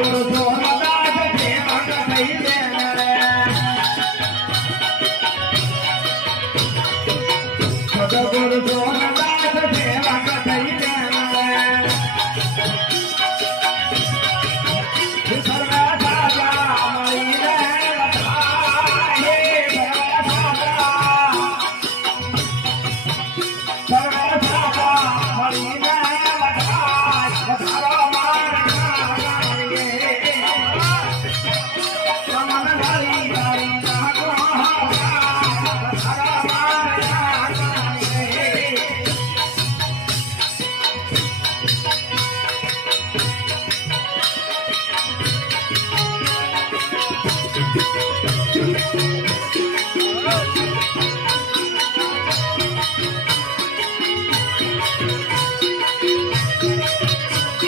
I don't Thank you.